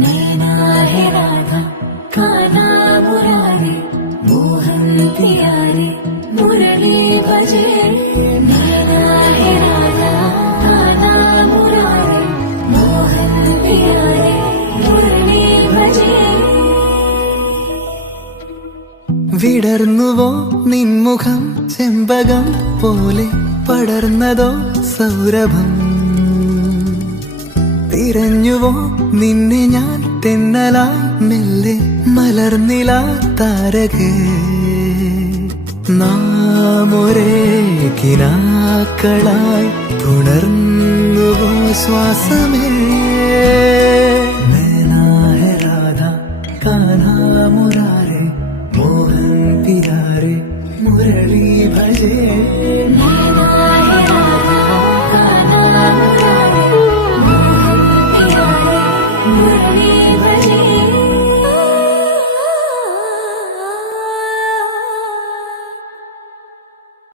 नैना है राधा कान्हा मुरारी मोहन प्यारे मुरली भजे नैना है राधा कान्हा मुरारी मोहन प्यारे मुरली भजे വിടർന്നുവോ നിൻമുഖം ചെമ്പകം പോലെ പടർന്നതോ സൗരഭം തിരഞ്ഞുവോ നിന്നെ ഞാൻ തെന്നലായി മെല്ലെ മലർന്നില താരകേ നാം ഒരേ കിനാക്കളായി പുണർന്നുവോ ശ്വാസമേ നൈനാ ഹെ രാധ കാന്ഹാ മുരാരേ മോഹൻ പ്യാരെ മുരളി ഭജേ